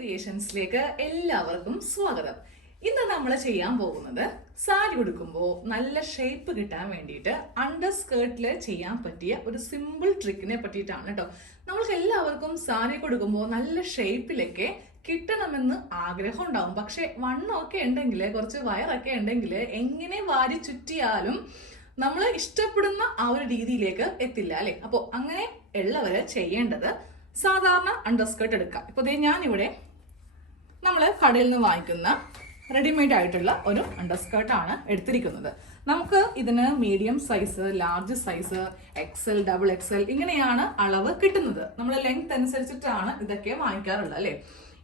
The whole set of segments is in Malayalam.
ക്രിയേഷൻസിലേക്ക് എല്ലാവർക്കും സ്വാഗതം. ഇന്ന് നമ്മൾ ചെയ്യാൻ പോകുന്നത് സാരി ഉടുക്കുമ്പോൾ നല്ല ഷേപ്പ് കിട്ടാൻ വേണ്ടിയിട്ട് അണ്ടർ സ്കേർട്ടിൽ ചെയ്യാൻ പറ്റിയ ഒരു സിമ്പിൾ ട്രിക്കിനെ പറ്റിയിട്ടാണ് കേട്ടോ. നമ്മൾക്ക് എല്ലാവർക്കും സാരി കൊടുക്കുമ്പോൾ നല്ല ഷേപ്പിലൊക്കെ കിട്ടണമെന്ന് ആഗ്രഹം ഉണ്ടാവും. പക്ഷെ വണ്ണമൊക്കെ ഉണ്ടെങ്കിൽ, കുറച്ച് വയറൊക്കെ ഉണ്ടെങ്കിൽ എങ്ങനെ വാരി ചുറ്റിയാലും നമ്മൾ ഇഷ്ടപ്പെടുന്ന ആ ഒരു രീതിയിലേക്ക് എത്തില്ല അല്ലെ. അപ്പോൾ അങ്ങനെ ഉള്ളവര് ചെയ്യേണ്ടത് സാധാരണ അണ്ടർസ്കേർട്ട് എടുക്കാം. ഇപ്പോൾ ഞാനിവിടെ നമ്മൾ കടയിൽ നിന്ന് വാങ്ങിക്കുന്ന റെഡിമെയ്ഡ് ആയിട്ടുള്ള ഒരു അണ്ടർസ്കേർട്ടാണ് എടുത്തിരിക്കുന്നത്. നമുക്ക് ഇതിന് medium size, large size, XL, double XL ഇങ്ങനെയാണ് അളവ് കിട്ടുന്നത്. നമ്മൾ ലെങ്ത് അനുസരിച്ചിട്ടാണ് ഇതൊക്കെ വാങ്ങിക്കാറുള്ളത് അല്ലെ.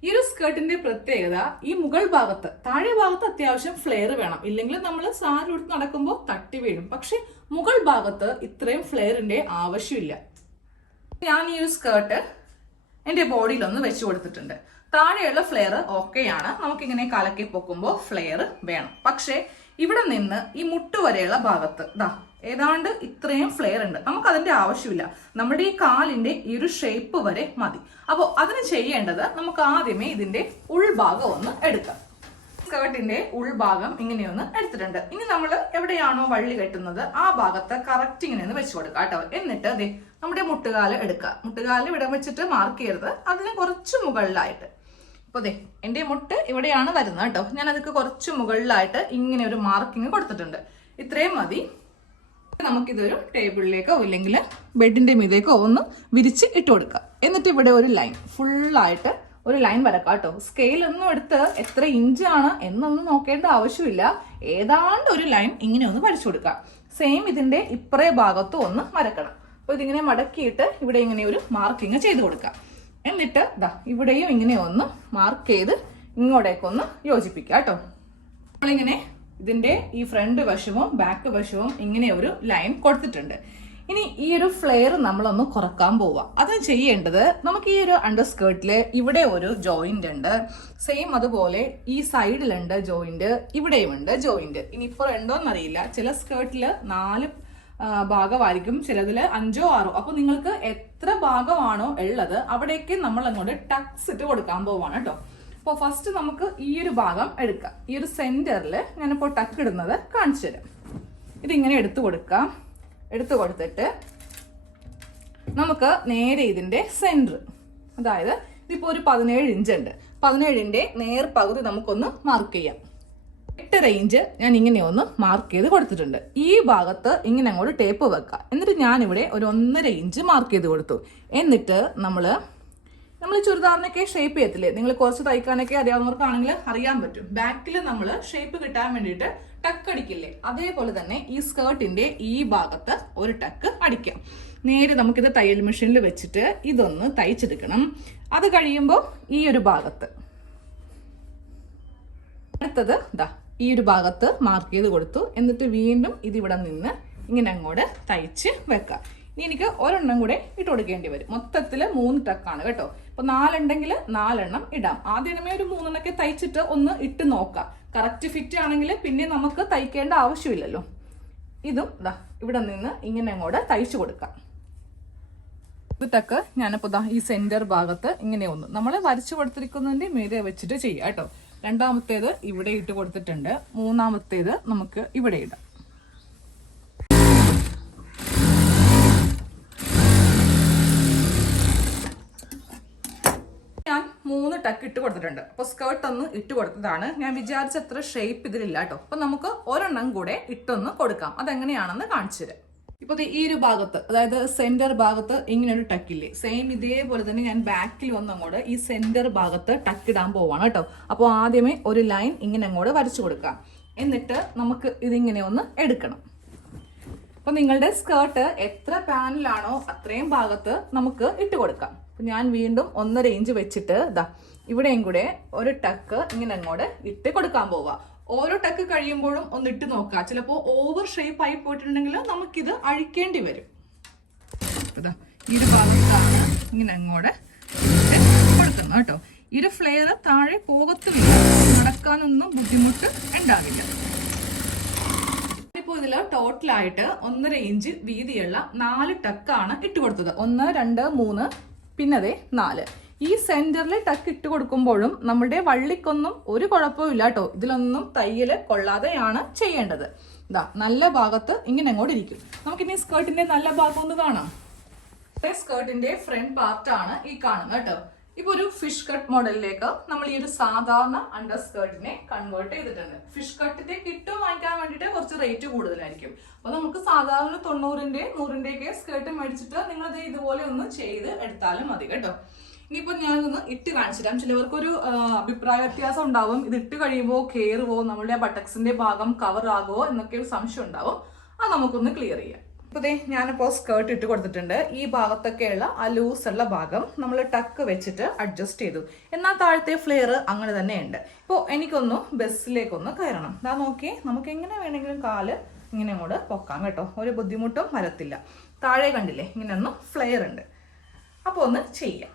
ഈ ഒരു സ്കേർട്ടിന്റെ പ്രത്യേകത, ഈ മുകൾ ഭാഗത്ത്, താഴെ ഭാഗത്ത് അത്യാവശ്യം ഫ്ലെയർ വേണം, ഇല്ലെങ്കിൽ നമ്മൾ സാരി ഉടുത്ത് നടക്കുമ്പോൾ തട്ടി വീഴും. പക്ഷെ മുകൾ ഭാഗത്ത് ഇത്രയും ഫ്ലെയറിന്റെ ആവശ്യമില്ല. ഞാൻ ഈ ഒരു സ്കേർട്ട് എൻ്റെ ബോഡിയിൽ ഒന്ന് വെച്ചു കൊടുത്തിട്ടുണ്ട്. താഴെയുള്ള ഫ്ലെയർ ഓക്കെയാണ്, നമുക്കിങ്ങനെ കലക്കി പൊക്കുമ്പോൾ ഫ്ലെയർ വേണം. പക്ഷേ ഇവിടെ നിന്ന് ഈ മുട്ട് വരെയുള്ള ഭാഗത്ത് ഏതാണ്ട് ഇത്രയും ഫ്ലെയർ ഉണ്ട്, നമുക്ക് അതിന്റെ ആവശ്യമില്ല. നമ്മുടെ ഈ കാലിന്റെ ഈ ഒരു ഷേപ്പ് വരെ മതി. അപ്പോൾ അതിന് ചെയ്യേണ്ടത്, നമുക്ക് ആദ്യമേ ഇതിന്റെ ഉൾഭാഗം ഒന്ന് എടുക്കാം. സ്കേർട്ടിന്റെ ഉൾഭാഗം ഇങ്ങനെയൊന്ന് എടുത്തിട്ടുണ്ട്. ഇനി നമ്മൾ എവിടെയാണോ വള്ളി കെട്ടുന്നത് ആ ഭാഗത്ത് കറക്റ്റ് ഇങ്ങനെ ഒന്ന് വെച്ചു കൊടുക്കുക കേട്ടോ. എന്നിട്ട് നമ്മുടെ മുട്ടുകാല് എടുക്കുക. മുട്ടുകാല് ഇവിടെ വെച്ചിട്ട് മാർക്ക് ചെയ്യരുത്, അതിന് കുറച്ച് മുകളിലായിട്ട്. അപ്പോൾ എൻ്റെ മുട്ട് ഇവിടെയാണ് വരുന്നത് കേട്ടോ. ഞാൻ അതൊക്കെ കുറച്ച് മുകളിലായിട്ട് ഇങ്ങനെ ഒരു മാർക്കിങ് കൊടുത്തിട്ടുണ്ട്. ഇത്രയും മതി. നമുക്കിതൊരു ടേബിളിലേക്കോ ഇല്ലെങ്കിൽ ബെഡിന്റെ മീതേക്കോ ഒന്ന് വിരിച്ച് ഇട്ട് കൊടുക്കുക. എന്നിട്ട് ഇവിടെ ഒരു ലൈൻ ഫുള്ളായിട്ട് ഒരു ലൈൻ വരക്കാം കേട്ടോ. സ്കെയിലൊന്നും എടുത്ത് എത്ര ഇഞ്ചാണ് എന്നൊന്നും നോക്കേണ്ട ആവശ്യമില്ല. ഏതാണ്ട് ഒരു ലൈൻ ഇങ്ങനെ ഒന്ന് വരച്ചു കൊടുക്കാം. സെയിം ഇതിന്റെ ഇപ്പറേ ഭാഗത്തും ഒന്ന് വരക്കണം. അപ്പൊ ഇതിങ്ങനെ മടക്കിയിട്ട് ഇവിടെ ഇങ്ങനെ ഒരു മാർക്കിങ് ചെയ്ത് കൊടുക്കാം. എന്നിട്ട് ഇവിടെയും ഇങ്ങനെ ഒന്ന് മാർക്ക് ചെയ്ത് ഇങ്ങോട്ടേക്കൊന്ന് യോജിപ്പിക്കുക കേട്ടോ. നമ്മളിങ്ങനെ ഇതിന്റെ ഈ ഫ്രണ്ട് വശവും ബാക്ക് വശവും ഇങ്ങനെ ഒരു ലൈൻ കൊടുത്തിട്ടുണ്ട്. ഇനി ഈ ഒരു ഫ്ലെയർ നമ്മളൊന്ന് കുറക്കാൻ പോവാ. അത് ചെയ്യേണ്ടത്, നമുക്ക് ഈ ഒരു അണ്ടർ സ്കേർട്ടില് ഇവിടെ ഒരു ജോയിന്റ് ഉണ്ട്, സെയിം അതുപോലെ ഈ സൈഡിലുണ്ട് ജോയിന്റ്, ഇവിടെയും ഉണ്ട് ജോയിന്റ്. ഇനിയിപ്പോൾ ഉണ്ടോന്നറിയില്ല, ചില സ്കേർട്ടില് 4 ഭാഗമായിരിക്കും, ചിലതില് 5ഓ 6ഓ. അപ്പൊ നിങ്ങൾക്ക് എത്ര ഭാഗമാണോ ഉള്ളത് അവിടേക്ക് നമ്മൾ അങ്ങോട്ട് ടക്സ് ഇട്ട് കൊടുക്കാൻ പോവാണ് കേട്ടോ. അപ്പോൾ ഫസ്റ്റ് നമുക്ക് ഈ ഒരു ഭാഗം എടുക്കാം. ഈ ഒരു സെന്ററിൽ ഞാനിപ്പോൾ ടക്ക് ഇടുന്നത് കാണിച്ചു തരാം. ഇതിങ്ങനെ എടുത്തു കൊടുക്കാം. എടുത്തു കൊടുത്തിട്ട് നമുക്ക് നേരെ ഇതിന്റെ സെന്റർ, അതായത് ഇതിപ്പോ ഒരു 17 ഇഞ്ച് ഉണ്ട്, 17ന്റെ നേർ പകുതി നമുക്കൊന്ന് മാർക്ക് ചെയ്യാം. 8 ഇഞ്ച് ഞാൻ ഇങ്ങനെ ഒന്ന് മാർക്ക് ചെയ്ത് കൊടുത്തിട്ടുണ്ട്. ഈ ഭാഗത്ത് ഇങ്ങനെ അങ്ങോട്ട് ടേപ്പ് വെക്കാം. എന്നിട്ട് ഞാനിവിടെ ഒരു 1.5 ഇഞ്ച് മാർക്ക് ചെയ്ത് കൊടുത്തു. എന്നിട്ട് നമ്മൾ ചുരിദാറിനൊക്കെ ഷേപ്പ് ചെയ്യത്തില്ലേ, നിങ്ങൾ കുറച്ച് തയ്ക്കാനൊക്കെ അറിയാവുന്നവർക്കാണെങ്കിൽ അറിയാൻ പറ്റും. ബാക്കിൽ നമ്മൾ ഷേപ്പ് കിട്ടാൻ വേണ്ടിയിട്ട് ടക്ക് അടിക്കില്ലേ, അതേപോലെ തന്നെ ഈ സ്കേർട്ടിന്റെ ഈ ഭാഗത്ത് ഒരു ടക്ക് അടിക്കാം. നേരെ നമുക്കിത് തയ്യൽ മെഷീനിൽ വെച്ചിട്ട് ഇതൊന്ന് തയ്ച്ചെടുക്കണം. അത് കഴിയുമ്പോൾ ഈ ഒരു ഭാഗത്ത്, അടുത്തത് ഈ ഒരു ഭാഗത്ത് മാർക്ക് ചെയ്ത് കൊടുത്തു. എന്നിട്ട് വീണ്ടും ഇതിവിടെ നിന്ന് ഇങ്ങനെ അങ്ങോട്ട് തയ്ച്ച് വെക്കാം. ഇനി എനിക്ക് ഒരെണ്ണം കൂടെ ഇട്ട് കൊടുക്കേണ്ടി വരും. മൊത്തത്തിൽ 3 ടക്കാണ് കേട്ടോ. ഇപ്പൊ 4 ഉണ്ടെങ്കിൽ 4 എണ്ണം ഇടാം. ആദ്യമേ ഒരു 3 എണ്ണൊക്കെ തയ്ച്ചിട്ട് ഒന്ന് ഇട്ട് നോക്കാം. കറക്റ്റ് ഫിറ്റ് ആണെങ്കിൽ പിന്നെ നമുക്ക് തയ്ക്കേണ്ട ആവശ്യമില്ലല്ലോ. ഇതും ഇവിടെ നിന്ന് ഇങ്ങനെ അങ്ങോട്ട് തയ്ച്ചു കൊടുക്കാം. ഇത് ടക്ക് ഞാനിപ്പോ ഈ സെന്റർ ഭാഗത്ത് ഇങ്ങനെ ഒന്ന് നമ്മൾ വരച്ചു കൊടുത്തിരിക്കുന്നതിന്റെ മീതെ വെച്ചിട്ട് ചെയ്യാം കേട്ടോ. രണ്ടാമത്തേത് ഇവിടെ ഇട്ട് കൊടുത്തിട്ടുണ്ട്, മൂന്നാമത്തേത് നമുക്ക് ഇവിടെ ഇടാം. ഞാൻ 3 ടക്ക് ഇട്ട് കൊടുത്തിട്ടുണ്ട്. അപ്പൊ സ്കേർട്ട് ഒന്ന് ഇട്ട് കൊടുത്തതാണ്. ഞാൻ വിചാരിച്ച അത്ര ഷേപ്പ് ഇതിലില്ല കേട്ടോ. അപ്പൊ നമുക്ക് ഒരെണ്ണം കൂടെ ഇട്ടൊന്ന് കൊടുക്കാം. അതെങ്ങനെയാണെന്ന് കാണിച്ചു തരാം. ഇപ്പൊ ഈ ഒരു ഭാഗത്ത്, അതായത് സെന്റർ ഭാഗത്ത് ഇങ്ങനെ ഒരു ടക്കില്ലേ, സെയിം ഇതേപോലെ തന്നെ ഞാൻ ബാക്കിൽ വന്നങ്ങോട്ട് ഈ സെന്റർ ഭാഗത്ത് ടക്കിടാൻ പോവാണ് കേട്ടോ. അപ്പോൾ ആദ്യമേ ഒരു ലൈൻ ഇങ്ങനെ അങ്ങോട്ട് വരച്ചു കൊടുക്കാം. എന്നിട്ട് നമുക്ക് ഇതിങ്ങനെ ഒന്ന് എടുക്കണം. അപ്പൊ നിങ്ങളുടെ സ്കേർട്ട് എത്ര പാനലാണോ അത്രയും ഭാഗത്ത് നമുക്ക് ഇട്ട് കൊടുക്കാം. ഞാൻ വീണ്ടും 1.5 ഇഞ്ച് വെച്ചിട്ട് ഇവിടെയും കൂടെ ഒരു ടക്ക് ഇങ്ങനെ അങ്ങോട്ട് ഇട്ട് കൊടുക്കാൻ പോവാ. ഓരോ ടക്ക് കഴിയുമ്പോഴും ഒന്ന് ഇട്ട് നോക്കുക. ചിലപ്പോൾ ഓവർ ഷേപ്പ് ആയി പോയിട്ടുണ്ടെങ്കിൽ നമുക്കിത് അഴിക്കേണ്ടി വരും. ഈ ഒരു ഭാഗത്താണ് ഇങ്ങനെ അങ്ങോട്ട് കൊടുക്കുന്നത് കേട്ടോ. ഈ ഒരു ഫ്ലെയർ താഴെ പോകത്തുമില്ല, നടക്കാനൊന്നും ബുദ്ധിമുട്ട് ഉണ്ടാവില്ല. ഇപ്പോൾ ഇതിൽ ടോട്ടലായിട്ട് 1.5 ഇഞ്ച് വീതിയുള്ള 4 ടക്കാണ് ഇട്ട് കൊടുത്തത്. 1, 2, 3 പിന്നെ 4. ഈ സെന്ററിൽ ടക്ക് ഇട്ട് കൊടുക്കുമ്പോഴും നമ്മുടെ വള്ളിക്കൊന്നും ഒരു കുഴപ്പമില്ല കേട്ടോ. ഇതിലൊന്നും തയ്യല് കൊള്ളാതെയാണ് ചെയ്യേണ്ടത്. ഇതാ നല്ല ഭാഗത്ത് ഇങ്ങനെ അങ്ങോട്ട് ഇരിക്കും. നമുക്കിനി സ്കേർട്ടിന്റെ നല്ല ഭാഗം ഒന്ന് കാണാം. സ്കേർട്ടിന്റെ ഫ്രണ്ട് പാർട്ടാണ് ഈ കാണുന്നത് കേട്ടോ. ഇപ്പൊ ഒരു ഫിഷ് കട്ട് മോഡലിലേക്ക് നമ്മൾ ഈ ഒരു സാധാരണ അണ്ടർ സ്കേർട്ടിനെ കൺവേർട്ട് ചെയ്തിട്ടുണ്ട്. ഫിഷ് കട്ടിന്റെ കിറ്റ് വാങ്ങിക്കാൻ വേണ്ടിയിട്ട് കുറച്ച് റേറ്റ് കൂടുതലായിരിക്കും. അപ്പൊ നമുക്ക് സാധാരണ 90-ന്റെ 100-ന്റെ സ്കേർട്ട് മേടിച്ചിട്ട് നിങ്ങളത് ഇതുപോലെ ഒന്ന് ചെയ്ത് എടുത്താലും മതി കേട്ടോ. ഇനിയിപ്പോ ഞാനൊന്ന് ഇട്ട് കാണിച്ചിട്ടാം. ചിലവർക്കൊരു അഭിപ്രായ വ്യത്യാസം ഉണ്ടാവും. ഇത് ഇട്ട് കഴിയുമ്പോൾ കയറുവോ, നമ്മളുടെ ബട്ടക്സിന്റെ ഭാഗം കവർ ആകുമോ എന്നൊക്കെ ഒരു സംശയം ഉണ്ടാവും. അത് നമുക്കൊന്ന് ക്ലിയർ ചെയ്യാം. ഇപ്പൊ ഞാനിപ്പോൾ സ്കേർട്ട് ഇട്ട് കൊടുത്തിട്ടുണ്ട്. ഈ ഭാഗത്തൊക്കെയുള്ള ആ ലൂസുള്ള ഭാഗം നമ്മൾ ടക്ക് വെച്ചിട്ട് അഡ്ജസ്റ്റ് ചെയ്തു. എന്നാൽ താഴത്തെ ഫ്ലെയർ അങ്ങനെ തന്നെ ഉണ്ട്. ഇപ്പോൾ എനിക്കൊന്ന് ബസ്സിലേക്കൊന്ന് കയറണം. ഇതാ നോക്കിയേ, നമുക്ക് എങ്ങനെ വേണമെങ്കിലും കാല് ഇങ്ങനെ അങ്ങോട്ട് പൊക്കാം കേട്ടോ. ഒരു ബുദ്ധിമുട്ടും വരത്തില്ല. താഴെ കണ്ടില്ലേ ഇങ്ങനെ ഒന്ന് ഫ്ലെയർ ഉണ്ട്. അപ്പോൾ ഒന്ന് ചെയ്യാം.